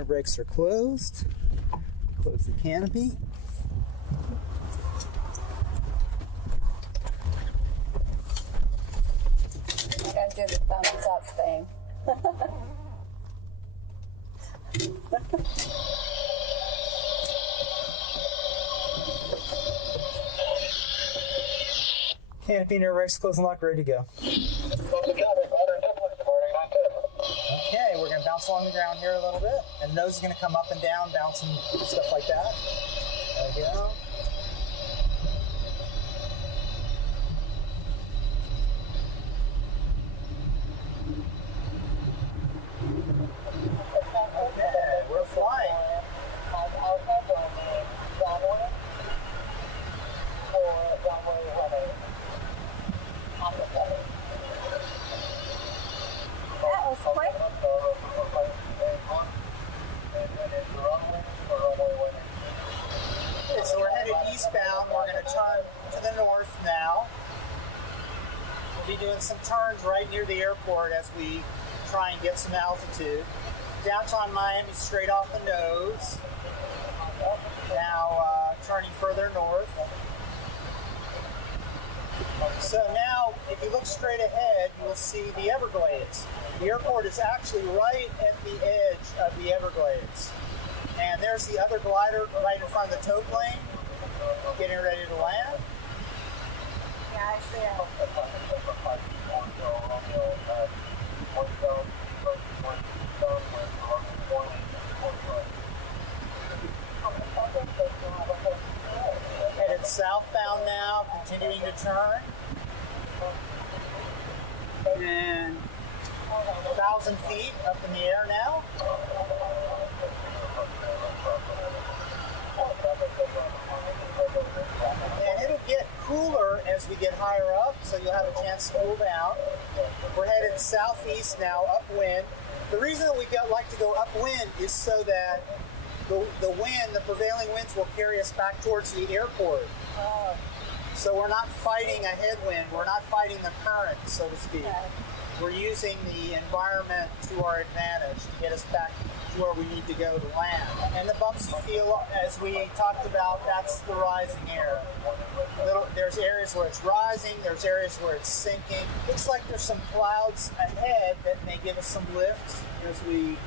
Air brakes are closed. Close the canopy. I gotta do the thumbs up thing. Canopy and air brakes closed and locked, ready to go. Okay, we're going to bounce along the ground here a little bit, and the nose is going to come up and down, bouncing stuff like that. There we go. Okay, we're flying. That was quick. Okay, so we're headed eastbound. We're going to turn to the north now. We'll be doing some turns right near the airport as we try and get some altitude. Downtown Miami straight off the nose. Now turning further north. So now, if you look straight ahead, you will see the Everglades. The airport is actually right at the edge of the Everglades. And there's the other glider right in front of the tow plane, getting ready to land. Yeah, I see it. Headed southbound now, continuing to turn. And 1,000 feet up in the air now. And it'll get cooler as we get higher up, so you'll have a chance to cool down. We're headed southeast now, upwind. The reason that we like to go upwind is so that the wind, the prevailing winds, will carry us back towards the airport. So we're not fighting a headwind. We're not fighting the current, so to speak. Okay. We're using the environment to our advantage to get us back to where we need to go to land. And the bumps you feel, as we talked about, that's the rising air. There's areas where it's rising, there's areas where it's sinking. Looks like there's some clouds ahead that may give us some lift as we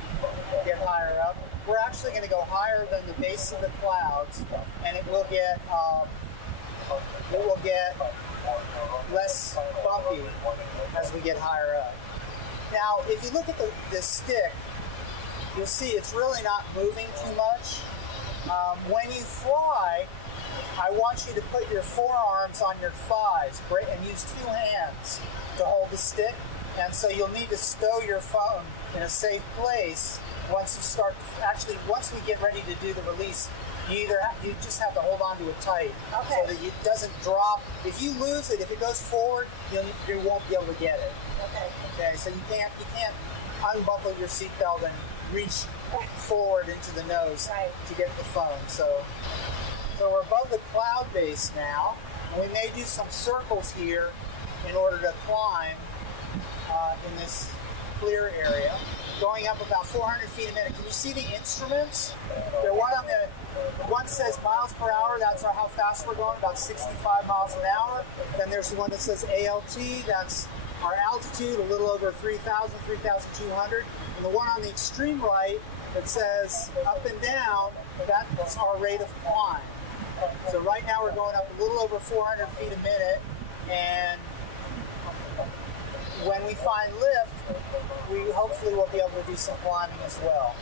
get higher up. We're actually going to go higher than the base of the clouds, and it will get less bumpy as we get higher up. Now, if you look at the stick, you'll see it's really not moving too much. When you fly, I want you to put your forearms on your thighs and use two hands to hold the stick. And so you'll need to stow your phone in a safe place once you start. Actually, once we get ready to do the release, you just have to hold on to it tight, okay, so that it doesn't drop. If you lose it, if it goes forward, you won't be able to get it. Okay. So you can't unbuckle your seatbelt and reach forward into the nose to get the phone. So we're above the cloud base now, and we may do some circles here in order to climb in this clear area. Going up about 400 feet a minute. Can you see the instruments? One says miles per hour, that's how fast we're going, about 65 miles an hour. Then there's the one that says ALT, that's our altitude, a little over 3,000, 3,200. And the one on the extreme right that says up and down, that's our rate of climb. So right now we're going up a little over 400 feet a minute, and when we find lift, we hopefully will be able to do some climbing as well.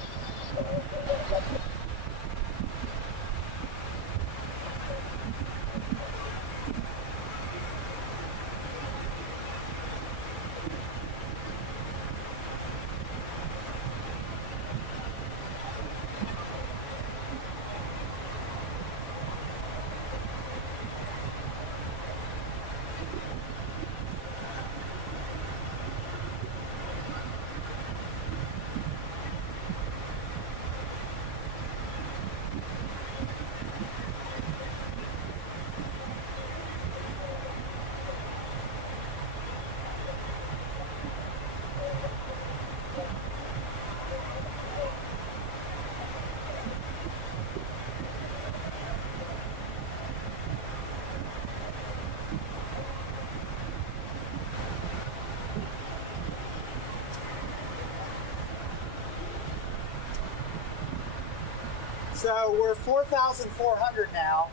So we're 4,400 now.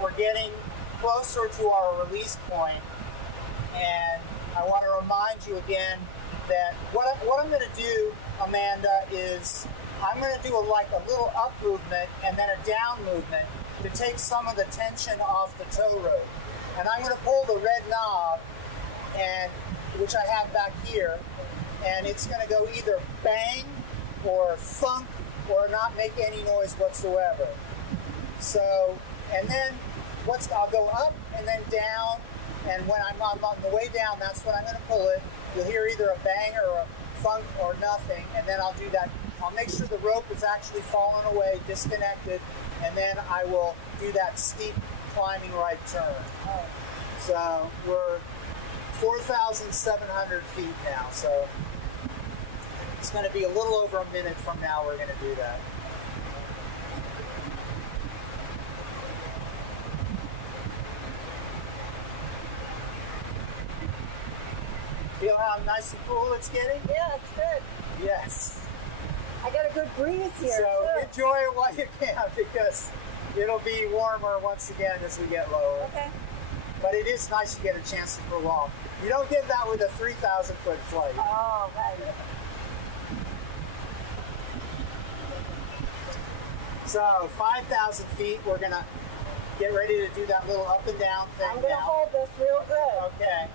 We're getting closer to our release point, and I want to remind you again that what I'm going to do, Amanda, is I'm going to do a little up movement and then a down movement to take some of the tension off the tow rope. And I'm going to pull the red knob, and which I have back here, and it's going to go either bang or thunk or not make any noise whatsoever. So, and then I'll go up and then down, and when I'm on the way down, that's when I'm going to pull it. You'll hear either a bang or a thunk or nothing, and then I'll do that. I'll make sure the rope is actually fallen away, disconnected, and then I will do that steep climbing right turn. So we're 4,700 feet now, so it's going to be a little over a minute from now we're going to do that. Feel how nice and cool it's getting? Yeah, it's good. Yes. I got a good breeze here, So too. enjoy it while you can, because it'll be warmer once again as we get lower. Okay. But it is nice to get a chance to cool off. You don't get that with a 3,000-foot flight. Oh, right. So 5,000 feet, we're going to get ready to do that little up and down thing I'm going to now. hold this real good. Okay.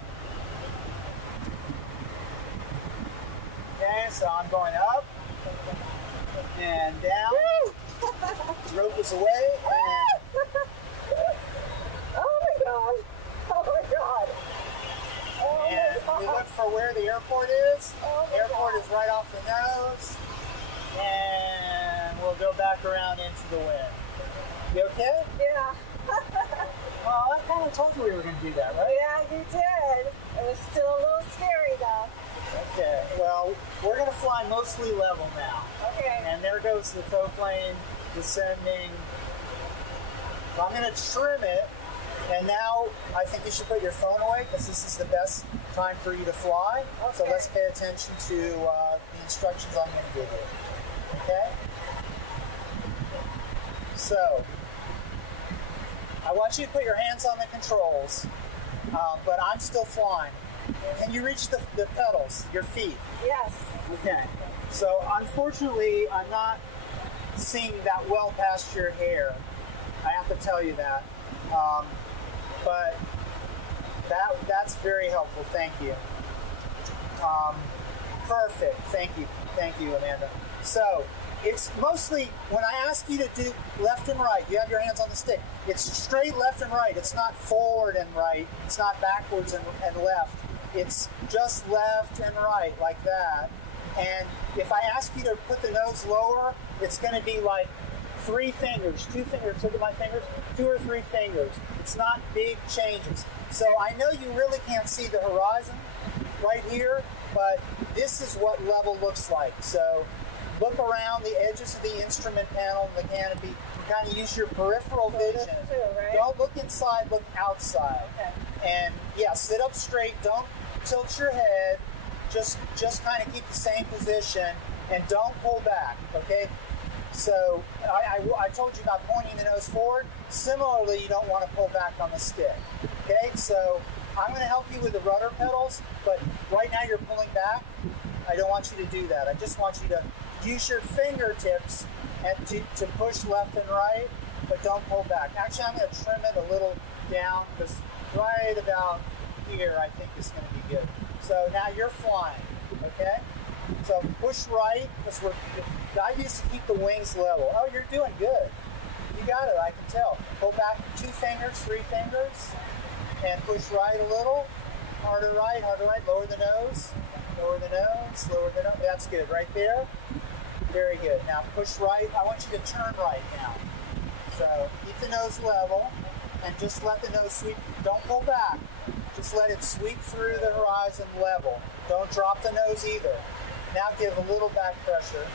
Okay, so I'm going up and down. Woo! Rope is away, and Oh, my God. Oh, my God. Oh, and my we God. look for where the airport is. Oh, my Airport God. is right off the nose. And we'll go back around into the wind. You okay? Yeah. Well, I kind of told you we were going to do that, right? Yeah, you did. It was still a little scary, though. Okay, well, we're going to fly mostly level now. Okay. And there goes the tow plane descending. So I'm going to trim it. And now I think you should put your phone away, because this is the best time for you to fly. So Okay. let's pay attention to the instructions I'm going to give you. Okay? So, I want you to put your hands on the controls, but I'm still flying. Can you reach the pedals, your feet? Yes. Okay. So, unfortunately, I'm not seeing that well past your hair. I have to tell you that. But that's very helpful. Thank you. Perfect. Thank you, Amanda. So it's mostly when I ask you to do left and right, you have your hands on the stick. It's straight left and right. It's not forward and right. It's not backwards and left. It's just left and right like that. And if I ask you to put the nose lower, it's going to be like 3 fingers, 2 fingers, look at my fingers, 2 or 3 fingers. It's not big changes. So I know you really can't see the horizon right here, but this is what level looks like. So look around the edges of the instrument panel and the canopy. You kind of use your peripheral vision. too, right? Don't look inside, look outside. Okay. And yeah, sit up straight, don't tilt your head, just kind of keep the same position and don't pull back, okay? So I told you about pointing the nose forward. Similarly, you don't want to pull back on the stick. Okay, so I'm going to help you with the rudder pedals, but right now you're pulling back. I don't want you to do that. I just want you to use your fingertips and to push left and right, but don't pull back. Actually, I'm going to trim it a little down, because right about here I think is going to be good. So now you're flying, okay? So push right, because I used to keep the wings level. Oh, you're doing good. You got it, I can tell. Pull back 2 fingers, 3 fingers, and push right a little. Harder right, lower the nose, lower the nose, lower the nose. That's good, right there. Very good. Now push right. I want you to turn right now. So keep the nose level, and just let the nose sweep. Don't pull back. Just let it sweep through the horizon level. Don't drop the nose either. Now give a little back pressure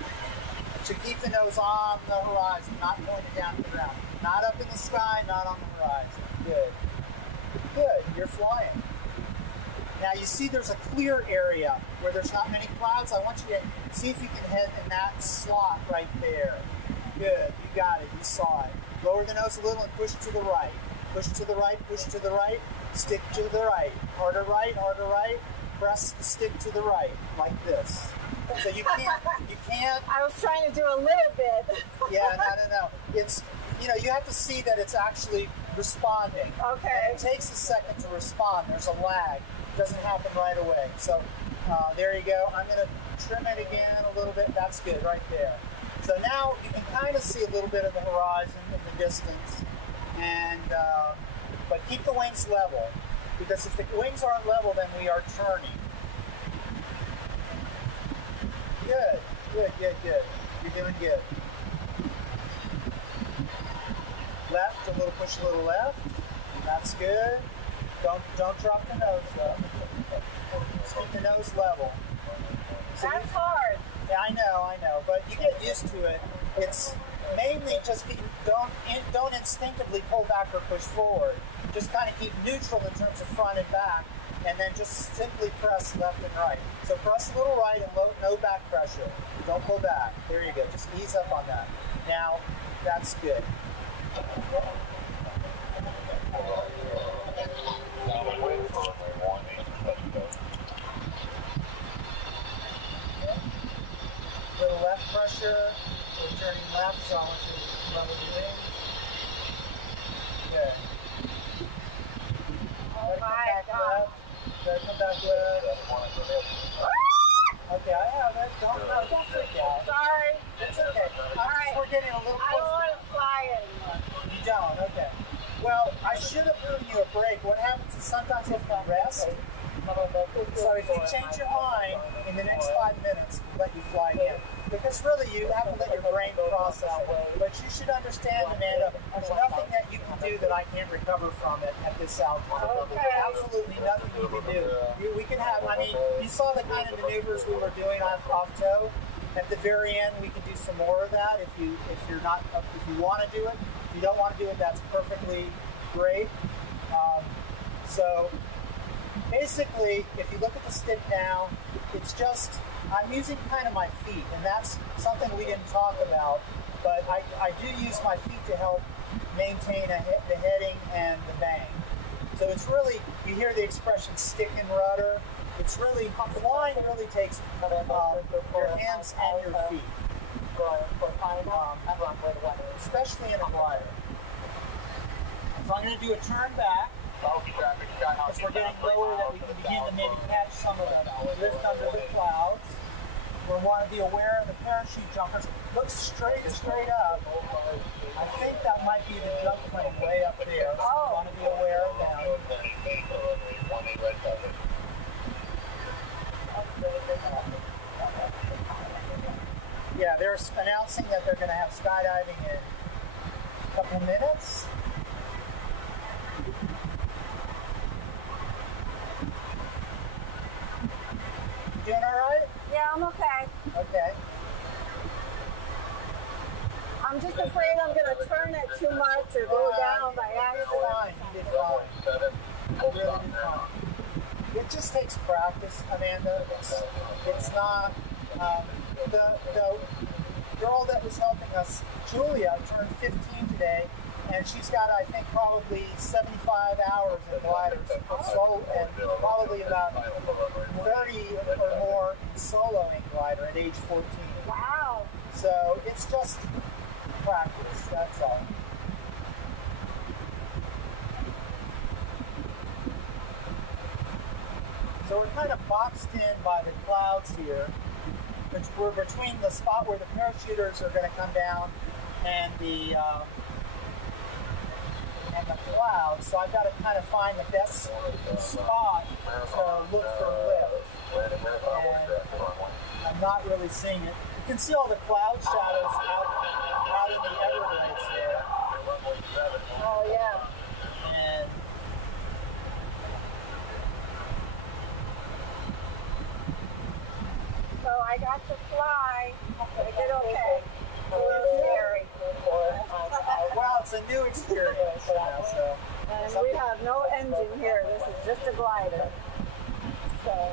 to keep the nose on the horizon, not pointed down to the ground. Not up in the sky, not on the horizon. Good. Good. You're flying. Now you see there's a clear area where there's not many clouds. I want you to see if you can head in that slot right there. Good. You got it. You saw it. Lower the nose a little and push to the right. Push to the right, push to the right, stick to the right. Harder right, harder right. Press the stick to the right, like this. So you can't. I was trying to do a little bit. Yeah, no. It's, you have to see that it's actually responding. Okay. And it takes a second to respond. There's a lag. It doesn't happen right away. So there you go. I'm going to trim it again a little bit. That's good right there. So now you can kind of see a little bit of the horizon in the distance, and but keep the wings level, because if the wings aren't level, then we are turning. Good. You're doing good. Left, push a little left. That's good. Don't drop the nose though. Just keep the nose level. So That's hard. Yeah, I know, but you get used to it. It's mainly just don't instinctively pull back or push forward. Just kind of keep neutral in terms of front and back, and then just simply press left and right. So press a little right and no back pressure. Don't pull back. There you go. Just ease up on that. Now, that's good. Little left pressure. We're turning left, so I want you to level your wings. Good. Oh my God. Better come back left. Okay, I have it. Don't freak out. Sorry. It's okay. We're getting a little I closer. don't want to fly anymore. You don't? Okay. Well, I should have given you a break. What happens is sometimes if you rest, so if you change your mind in the next 5 minutes, we'll let you fly again. Because really, you have to let your brain process it. But you should understand, Amanda, there's nothing that you can do that I can't recover from it at this altitude. Okay. Absolutely nothing you can do. We can have, you saw the kind of maneuvers we were doing off toe. At the very end, we can do some more of that if you want to do it. If you don't want to do it, that's perfectly great. So basically, if you look at the stick now, it's just, I'm using kind of my feet, and that's something we didn't talk about, but I do use my feet to help maintain the heading and the bang. So it's really, you hear the expression stick and rudder. It's really, flying really takes your hands and your feet, especially in a glider. So I'm going to do a turn back, because we're getting lower, that we can begin to maybe catch some of the lift under the clouds. We want to be aware of the parachute jumpers. Look straight up. I think that might be the jump plane way up there. So we want to be aware of them. Yeah, they're announcing that they're going to have skydiving in a couple minutes. Doing all right? Yeah, I'm okay. Okay. I'm just afraid I'm going to turn it too much or go down by accident. You did fine. You really did fine. It just takes practice, Amanda. It's not. The girl that was helping us, Julia, turned 15 today, and she's got, I think, probably 75 hours in gliders, and probably about 30 or more in soloing glider at age 14. Wow. So it's just practice, that's all. So we're kind of boxed in by the clouds here. We're between the spot where the parachuters are going to come down and the clouds. So I've got to kind of find the best spot to look for lift. And I'm not really seeing it. You can see all the cloud shadows out in the Everglades there. Oh, yeah. And so I got to fly. I did okay. A little scary. well, it's a new experience. So And we have no engine here. This is just a glider. So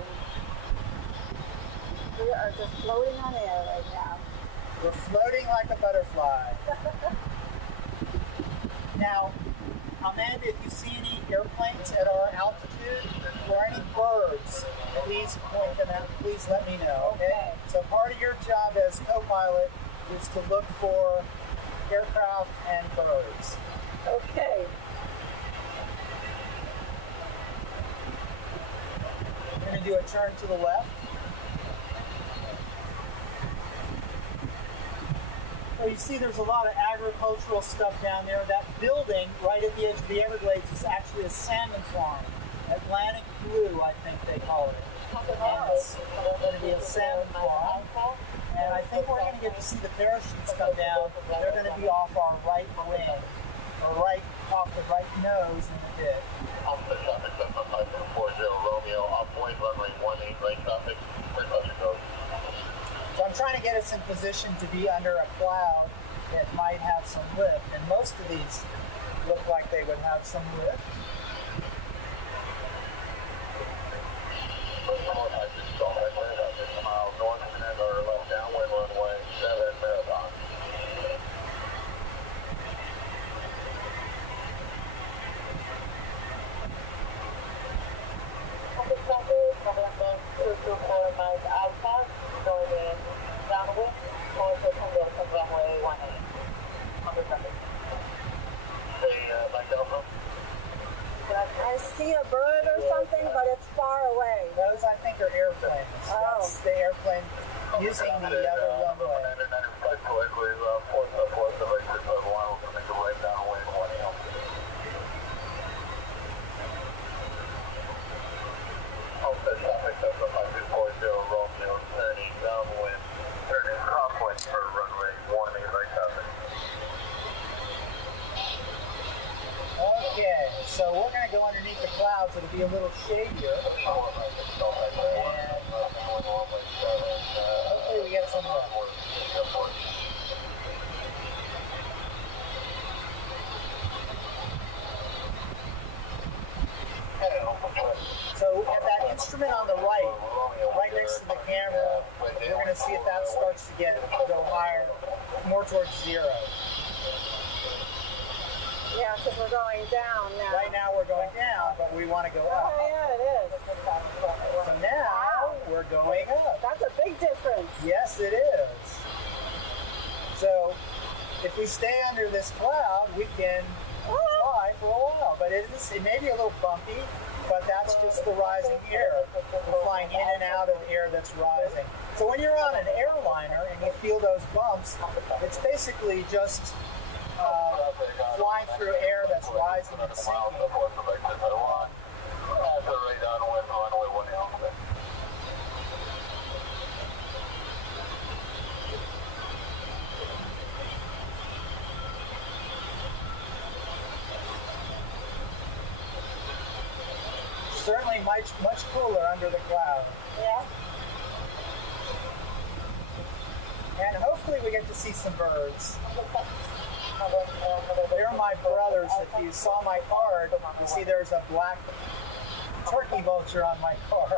we are just floating on air right now. We're floating like a butterfly. Now, Amanda, if you see any airplanes at our altitude or any birds, please point them out. Please let me know, okay? So part of your job as co-pilot is to look for aircraft and birds. Okay. We're going to do a turn to the left. So you see there's a lot of agricultural stuff down there. That building right at the edge of the Everglades is actually a salmon farm. Atlantic Blue, I think they call it. And it's going to be a salmon farm. And I think we're going to get to see the parachutes come down. They're going to be off our right wing, or right off the right nose in the bit. Officer traffic 75240 Romeo, upwind runway 18, right traffic, where traffic goes. So I'm trying to get us in position to be under a cloud that might have some lift, and most of these look like they would have some lift. Miles north and or left downwind runway 7 Marathon. November 224 miles alpha, going in downwind, also conversion runway 18. Like Alpha? I see a bird or something, but it's far away. Those, I think, are airplanes. Oh. That's the airplane using the other runway. Turning crosswind for runway 18 right traffic. Okay, so we're going to go underneath the clouds. It'll be a little shadier. And hopefully we get some lift. So at that instrument on the right next to the camera, we're going to see if that starts to go higher, more towards 0. Yeah, because we're going down now. Right now we're going down, but we want to go up. Oh, yeah, it is. So now we're going up. That's a big difference. Yes, it is. So if we stay under this cloud, we can fly for a while. But it may be a little bumpy, but that's just the rising air. We're flying in and out of air that's rising. So when you're on an airliner and you feel those bumps, it's basically just flying through air that's rising and sinking. Certainly much cooler under the cloud. Yeah. And hopefully we get to see some birds. They're my brothers. If you saw my card, you see there's a black turkey vulture on my card.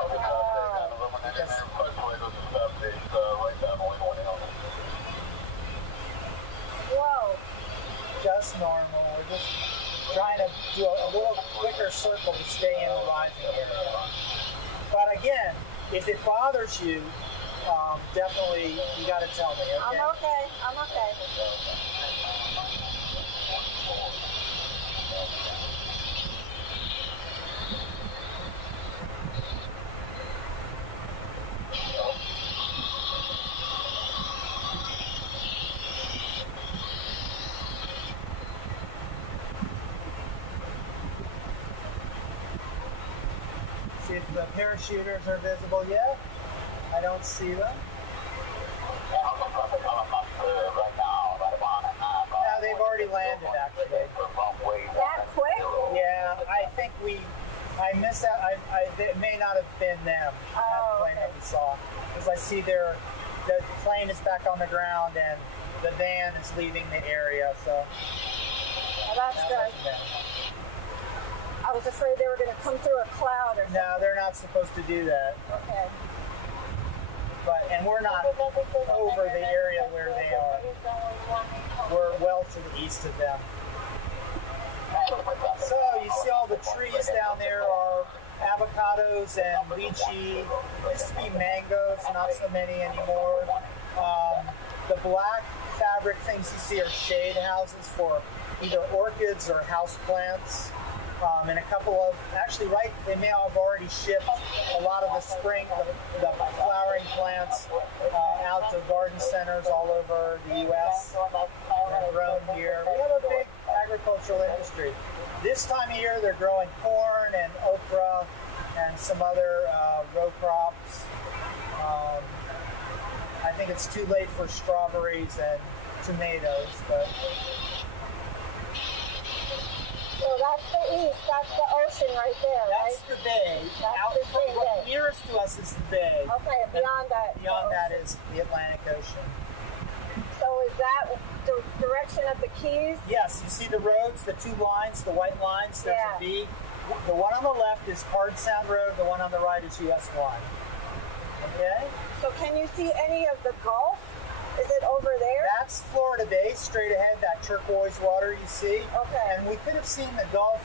Whoa. Just normal. We're just trying to do a little quicker circle to stay in the rising area. But again, if it bothers you, definitely you got to tell me. Okay? I'm okay. I'm okay. See if the parachuters are visible yet. I don't see them. Yeah, they've already landed actually. That quick? Yeah, I think I missed that. It may not have been them, that plane that we saw. Because I see the plane is back on the ground and the van is leaving the area, so. Well, that's good. I was afraid they were going to come through a cloud or something. No, they're not supposed to do that. Okay. And we're not over the area where they are. to the east of them. So you see all the trees down there are avocados and lychee. Used to be mangoes, not so many anymore. The black fabric things you see are shade houses for either orchids or house plants. And a couple of, actually, right, they may have already shipped a lot of the spring, the flowering plants out to garden centers all over the U.S. They're grown here. We have a big agricultural industry. This time of year, they're growing corn and okra and some other row crops. I think it's too late for strawberries and tomatoes, but... So that's the east, that's the ocean right there, That's right? the bay. That's Out the from bay. nearest to us is the bay. Okay, and beyond that. Beyond that is the Atlantic Ocean. So is that the direction of the Keys? Yes, you see the roads, the two lines, the white lines, there's Yeah. a V. The one on the left is Hard Sound Road, the one on the right is US 1. Okay? So can you see any of the Gulf? Is it over there? That's Florida Bay, straight ahead, that turquoise water you see. Okay. And we could have seen the Gulf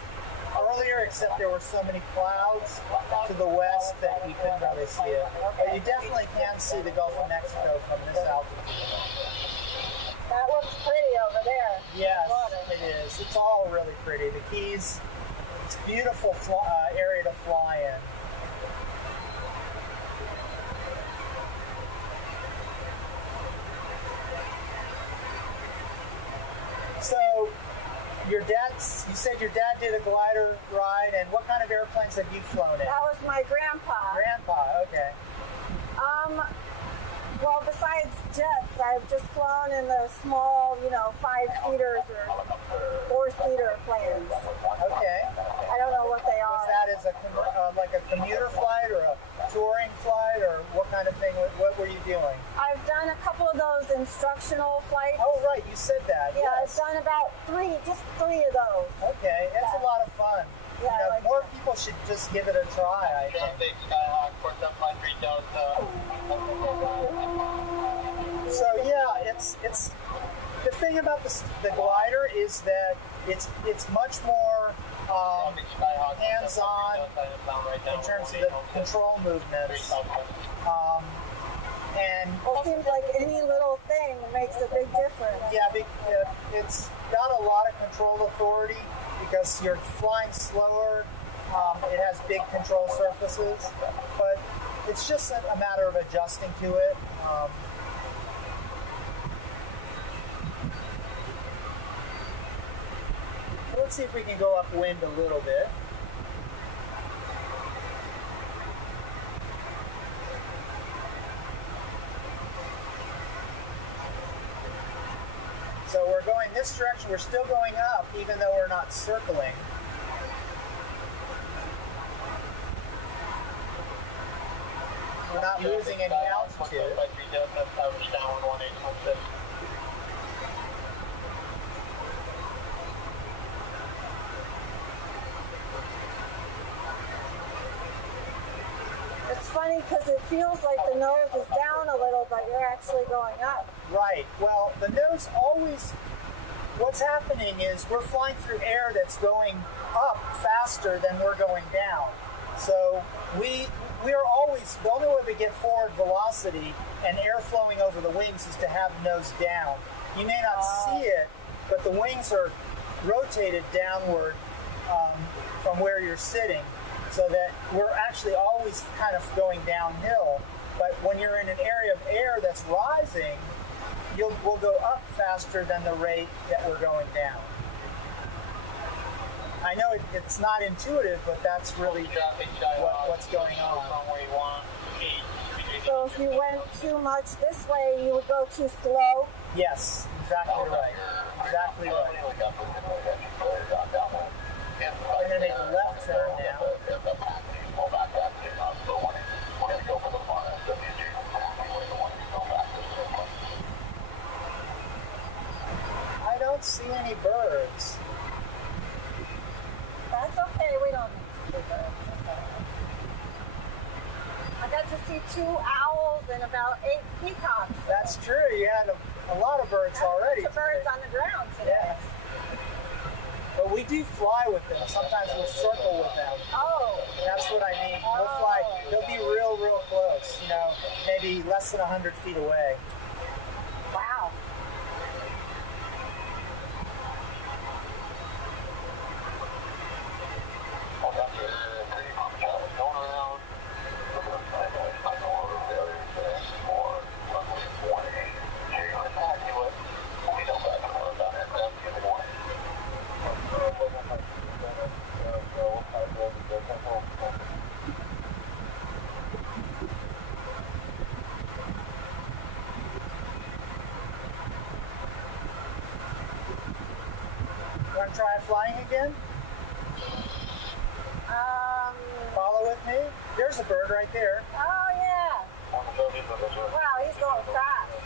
earlier, except there were so many clouds to the west that you couldn't really see it. But you definitely can see the Gulf of Mexico from this altitude. That looks pretty over there. Yes, Water. it is. It's all really pretty. The Keys, it's a beautiful area to fly in. So, you said your dad did a glider ride, and what kind of airplanes have you flown in? That was my grandpa. Grandpa, okay. Well, besides jets, I've just flown in the small, 5-seaters or 4-seater planes. Okay. I don't know what they Was are. that as like a commuter flight or a touring flight, or what kind of thing? What were you doing? I've done a couple of those instructional flights. Oh, right, you said that. Yeah, Yes. I've done about just three of those. Okay, it's Yeah. a lot of fun. Yeah, I like more people should just give it a try, I think. Big Skyhawk, 475 Delta. So yeah, it's the thing about the glider is that it's much more hands-on in terms of the control movements. And It seems like any little thing makes a big difference. yeah, it's got a lot of control authority because you're flying slower. It has big control surfaces, but it's just a matter of adjusting to it. Let's see if we can go upwind a little bit. So we're going this direction. We're still going up, even though we're not circling. We're not losing any altitude. It's funny because it feels like the nose is down a little, but you're actually going up. Right. Well, the nose always, what's happening is we're flying through air that's going up faster than we're going down. So we are always, the only way we get forward velocity and air flowing over the wings is to have the nose down. You may not see it, but the wings are rotated downward from where you're sitting, so that we're actually always kind of going downhill. But when you're in an area of air that's rising, we'll go up faster than the rate that we're going down. I know it's not intuitive, but that's really what's going on. So if you went too much this way, you would go too slow. Yes, exactly right. Exactly right. We're going to make a left turn now. I don't see any birds. That's okay, we don't need to see birds. I got to see 2 owls and about 8 peacocks. That's true. You had a lot of birds already. Lots of birds on the ground Yeah, today. But we do fly with them. Sometimes we'll circle with them. Oh. That's what I mean. We'll fly. They'll be real, real close. You know, maybe less than 100 feet away. Wow. Want to try flying again? Follow with me. There's a bird right there. Oh yeah. Wow, he's going fast.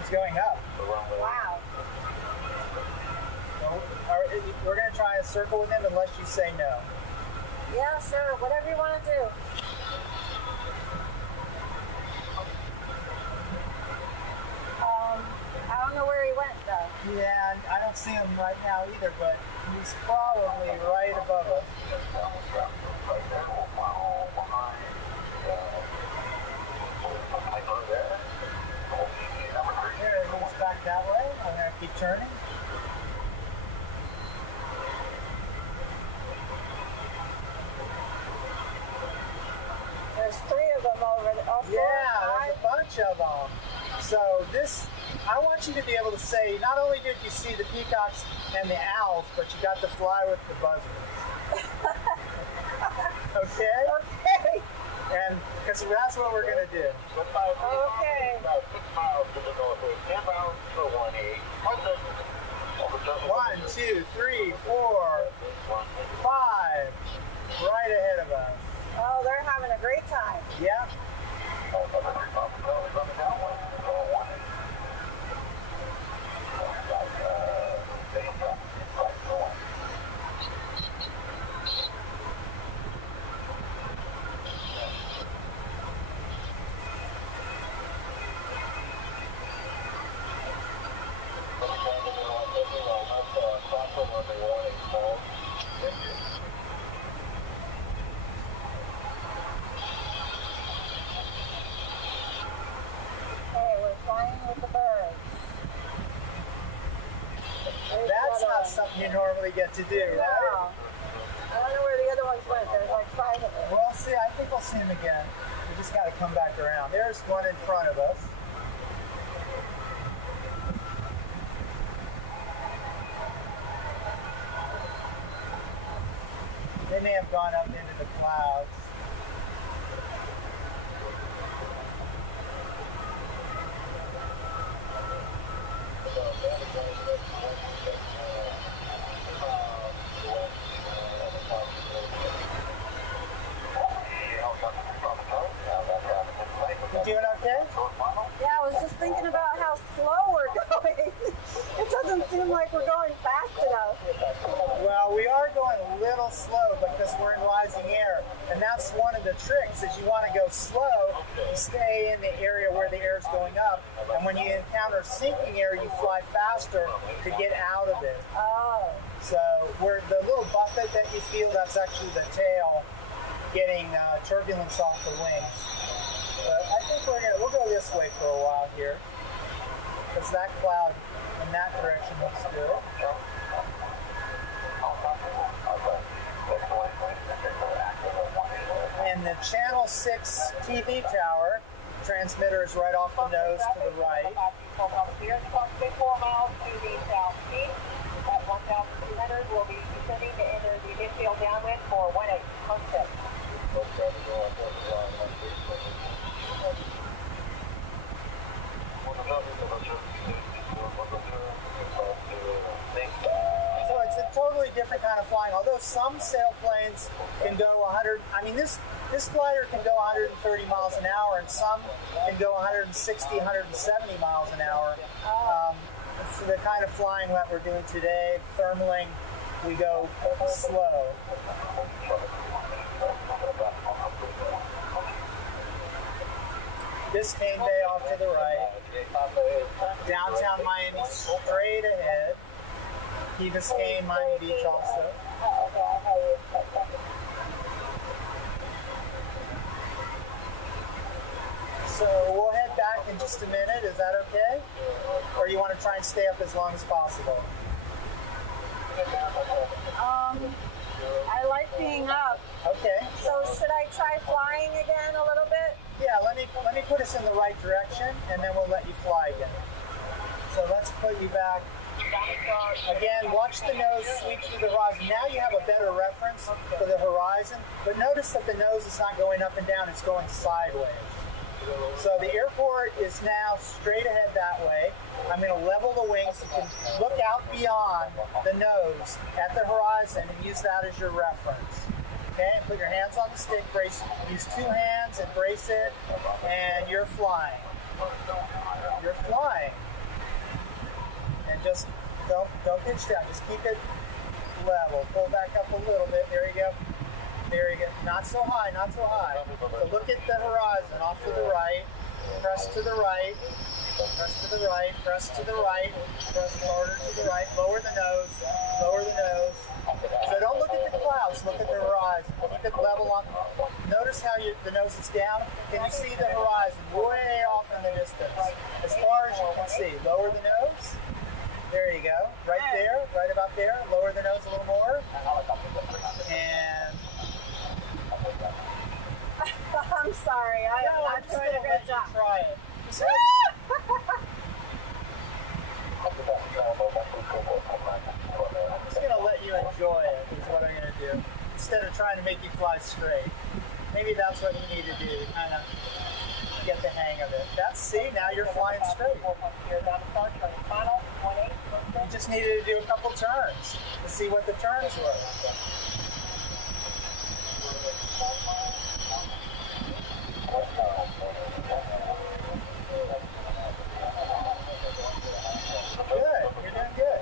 He's going up. Wow. We're going to try a circle with him unless you say no. Yeah, sure. Whatever you want to do. I don't know where he went though. Yeah, I don't see him right now either, but he's probably right above us. There, it moves back that way. I'm going to keep turning. There's 3 of them over there. Oh, 4 Yeah, or 5. there's a bunch of them. So this, I want you to be able to say, not only did you see the peacocks and the owls, but you got to fly with the buzzards. Okay? Okay. And because that's what we're going to do. Okay. About 6 miles to the northwest, 10 miles to 18. 1, 2, 3, 4, 5, right ahead of us. Oh, they're having a great time. Yeah. Hey, we're flying with the birds. That's not something you normally get to do, right? No. I don't know where the other ones went. There's like 5 of them. Well, see, I think we'll see him again. We just got to come back around. There's one in front of us. They may have gone up into the clouds. You doing okay? Yeah, I was just thinking about how slow we're going. It doesn't seem like we're going fast enough. Well, we are going a little slow because we're in rising air, and that's one of the tricks. Is you want to go slow, you stay in the area where the air is going up, and when you encounter sinking air, you fly faster to get out of it. Oh. So where the little buffet that you feel, that's actually the tail getting turbulence off the wings. But I think we'll go this way for a while here, because that cloud in that direction looks good. And the Channel 6 TV tower transmitter is right off the nose to the right. 4 miles to the southeast. At 1,200, we'll be descending to enter the midfield downwind for 18 concept. So it's a totally different kind of flying. Although some sailplanes can go 100, I mean this glider can go 130 miles an hour, and some can go 160, 170 miles an hour. It's the kind of flying that we're doing today, thermaling, we go slow. Biscayne Bay off to the right. Downtown Miami straight ahead. Key Biscayne, Miami Beach also. Oh, okay, I know you. So we'll head back in just a minute. Is that okay? Or you want to try and stay up as long as possible? I like being up. Okay. So should I try flying again a little bit? Yeah, let me put us in the right direction, and then we'll let you fly again. So let's put you back. Again, watch the nose sweep through the horizon. Now you have a better reference for the horizon, but notice that the nose is not going up and down, it's going sideways. So the airport is now straight ahead that way. I'm going to level the wings so you can look out beyond the nose at the horizon and use that as your reference. Okay, and put your hands on the stick, brace, use two hands and brace it, and you're flying. You're flying. And just don't pitch down, just keep it level. Pull back up a little bit, there you go. There you go. Not so high, not so high. So look at the horizon, off to the right, press to the right, press to the right, press to the right, press harder to the right, lower the nose, lower the nose. So don't look at the clouds, look at the horizon. Keep it level on. Notice how the nose is down. Can you see the horizon way off in the distance? As far as you can see. Lower the nose. There you go. Right there, right about there. Lower the nose a little more. And I'm sorry. I'm doing a good job. Try it. Just I'm just going to let you enjoy it, is what I'm going to do. Instead of trying to make you fly straight. Maybe that's what you need to do to kind of get the hang of it. See, now you're flying straight. You just needed to do a couple turns to see what the turns were. Good, you're doing good.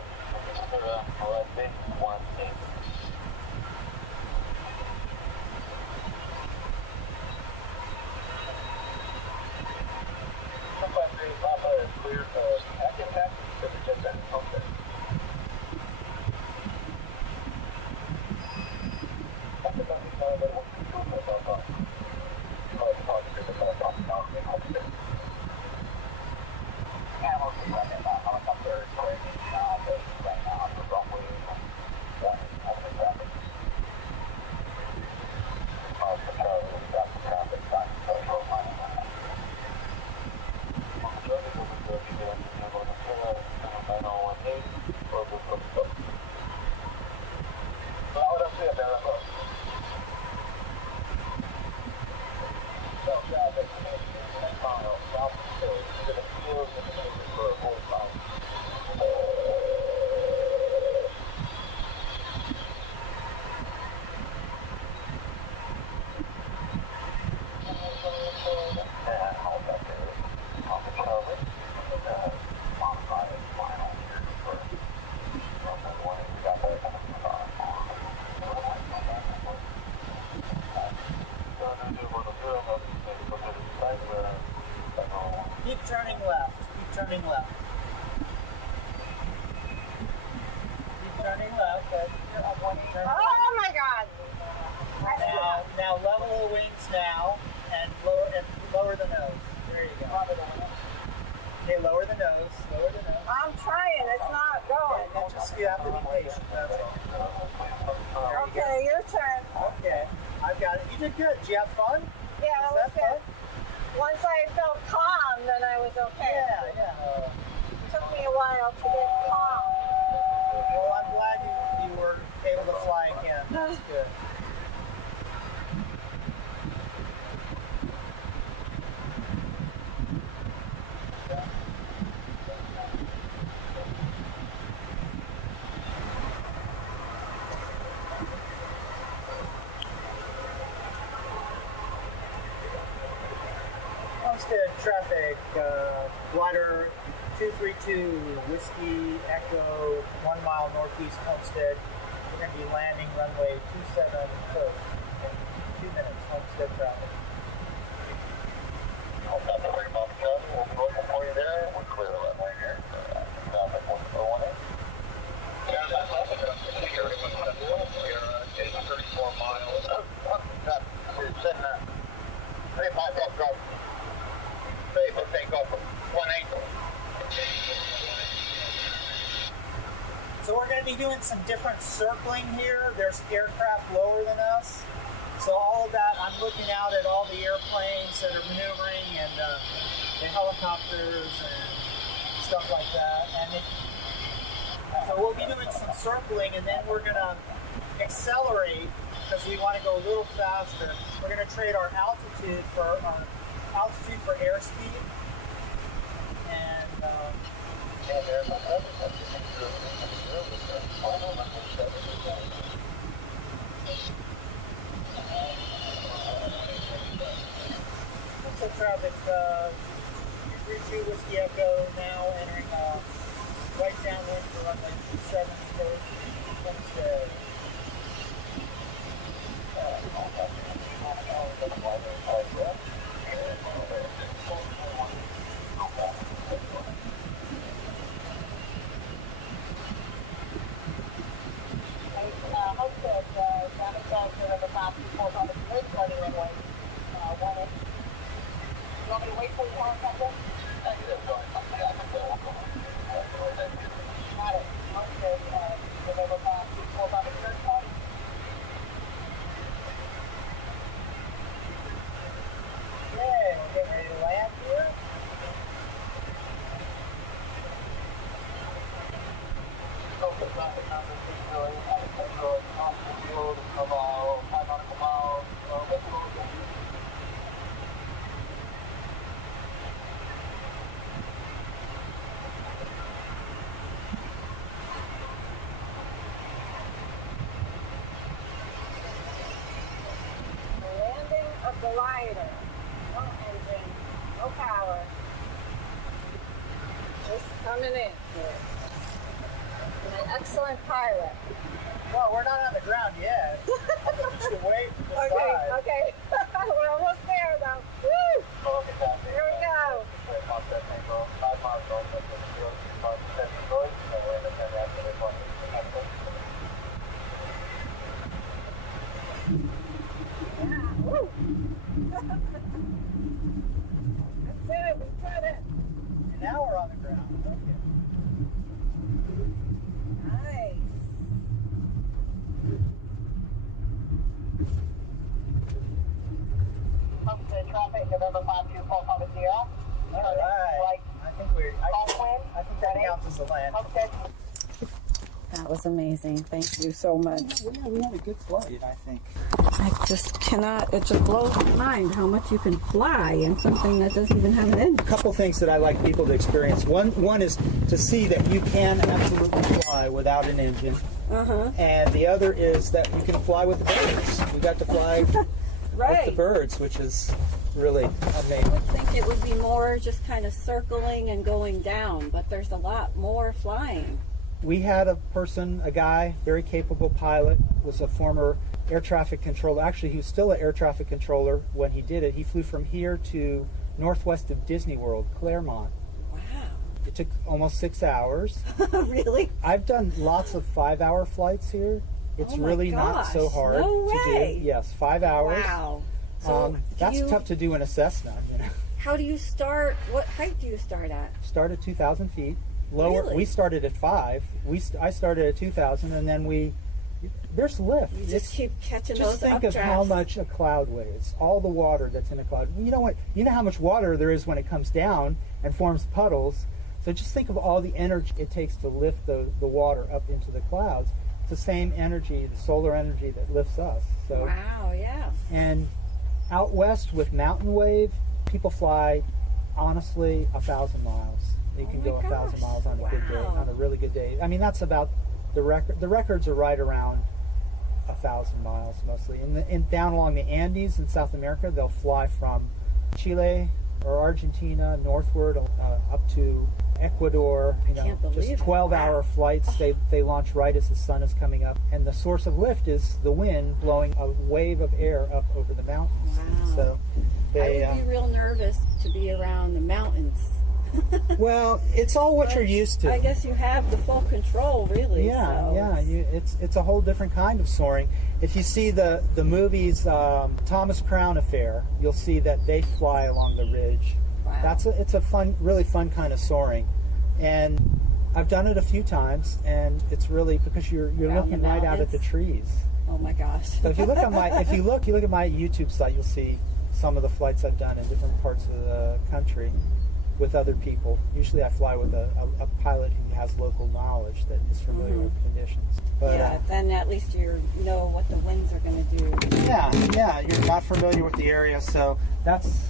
Keep turning left. Keep turning left. Keep turning left. Turn Oh my God! now level the wings now and lower the nose. There you go. Okay, lower the nose. Lower the nose. I'm trying. It's not going. You have to be patient. That's all. There you Okay, your turn. go. Okay, I've got it. You did good. Did you have fun? Yeah, it was Was that fun? good. Once I felt calm, then I was okay. Yeah. It took me a while to get calm. Well, I'm glad you were able to fly again. That's good. Homestead traffic, glider 232, Whiskey Echo, 1 mile northeast Homestead. We're going to be landing runway 27 coast in 2 minutes, Homestead traffic. We'll be looking for you there. We're clear that way here. Traffic 1418. going to be doing some different circling here. There's aircraft lower than us. So all of that, I'm looking out at all the airplanes that are maneuvering and the helicopters and stuff like that. And so we'll be doing some circling, and then we're going to accelerate because we want to go a little faster. We're going to trade our altitude for airspeed. And so traffic, 332 Whiskey Echo now entering right downwind for runway 27 Homestead. Homestead, Diamond Dog, November 5, 24, on the bridge, starting runway 18. You want me to wait for you on something? Got it. Homestead, November 5, 24, on the bridge, starting. Okay, we're getting ready to land here. Okay, traffic number 608, Central, Field, about 5 nautical miles, Landing a glider. No engine, no power. Just coming in. And an excellent pilot. Well, we're not on the ground yet. I think we should wait to the side. Okay. We're almost there though. Woo! Here we go. Yeah. Woo! That's it. We did it. And now we're on the ground. Okay. Nice. Homestead traffic, November 5, 24, Papa Sierra. All right. I think that counts as a land. Homestead. That was amazing. Thank you so much. Yeah, we had a good flight, I think. I just cannot, it just blows my mind how much you can fly in something that doesn't even have an engine. A couple things that I like people to experience. One is to see that you can absolutely fly without an engine. And the other is that you can fly with the birds. We got to fly with the birds, which is really amazing. I would think it would be more just kind of circling and going down, but there's a lot more flying. We had a guy, very capable pilot, was a former air traffic controller. Actually, he was still an air traffic controller when he did it. He flew from here to northwest of Disney World, Claremont. Wow. It took almost 6 hours. Really? I've done lots of 5-hour flights here. It's really not so hard to do. Yes, 5 hours. Wow. So that's tough to do in a Cessna. How do you start? What height do you start at? Start at 2,000 feet. Lower. Really? We started at 5. I started at 2,000, and then there's lift. You just keep catching those Just think of how much a cloud weighs. All the water that's in a cloud. You know what? You know how much water there is when it comes down and forms puddles. So just think of all the energy it takes to lift the water up into the clouds. It's the same energy, the solar energy that lifts us. So. Wow. Yeah. And out west with mountain wave, people fly, honestly, 1,000 miles. You can go 1,000 miles on a good day, on a really good day. I mean, that's about the record. The records are right around 1,000 miles mostly. And down along the Andes in South America, they'll fly from Chile or Argentina northward up to Ecuador. Just 12-hour flights. They launch right as the sun is coming up, and the source of lift is the wind blowing a wave of air up over the mountains. Wow. So I would be real nervous to be around the mountains. Well, it's all what you're used to. I guess you have the full control, really. Yeah. It's a whole different kind of soaring. If you see the movies Thomas Crown Affair, you'll see that they fly along the ridge. Wow. It's a really fun kind of soaring, and I've done it a few times, and it's really because you're looking right out at the trees. Oh my gosh. So if you look at my you look at my YouTube site, you'll see some of the flights I've done in different parts of the country with other people. Usually I fly with a pilot who has local knowledge that is familiar with conditions. But, yeah, then at least you know what the winds are going to do. yeah, you're not familiar with the area, so that's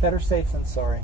better safe than sorry.